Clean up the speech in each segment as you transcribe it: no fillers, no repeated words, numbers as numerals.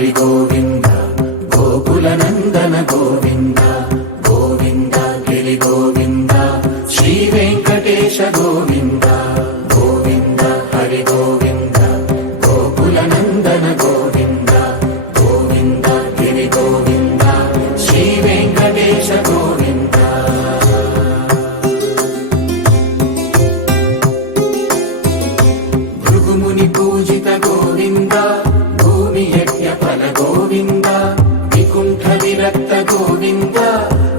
హరి గోవింద గోకుల నందన గోవింద గోవింద గిరి గోవింద శ్రీ వెంకటేశ గోవింద గోవింద హరి గోవింద గోకుల నందన గోవింద గోవింద గిరి గోవింద శ్రీ వెంకటేశ గోవింద భృగుముని పూజిత గోవింద భూమి యజ్ఞ ఫల గోవింద వికుంఠ విరక్త గోవింద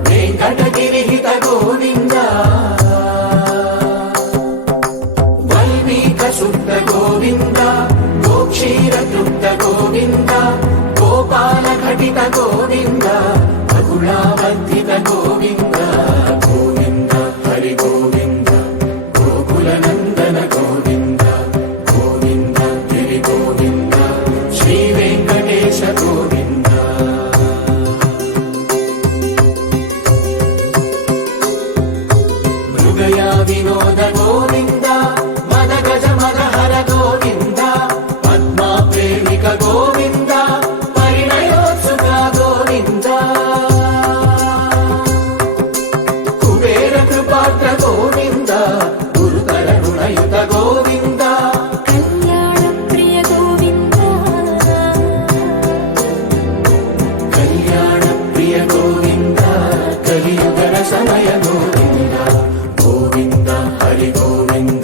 వెంకటగిరిహిత గోవింద వల్మీక శుద్ధ గోవింద గోక్షీర తృప్త గోవింద గోపాల ఘటిత గోవింద బహుళావర్ధిత గోవింద గోవింద హరి గోవింద గోకుల నందన గోవింద గోవింద గిరి గోవింద శ్రీ వెంకటేశ గోవింద మృగయా వినోద గోవింద మద గజ మదహర గోవింద పద్మా ప్రేమిక గోవింద పరిణయోత్సుక గోవింద కుబేర కృపాత్ర గోవింద గురుతర రుణయుత గోవింద కళ్యాణ ప్రియ గోవింద కళ్యాణ ప్రియ గోవింద కలియుగ సమయ గోవింద గోవింద హరి గోవింద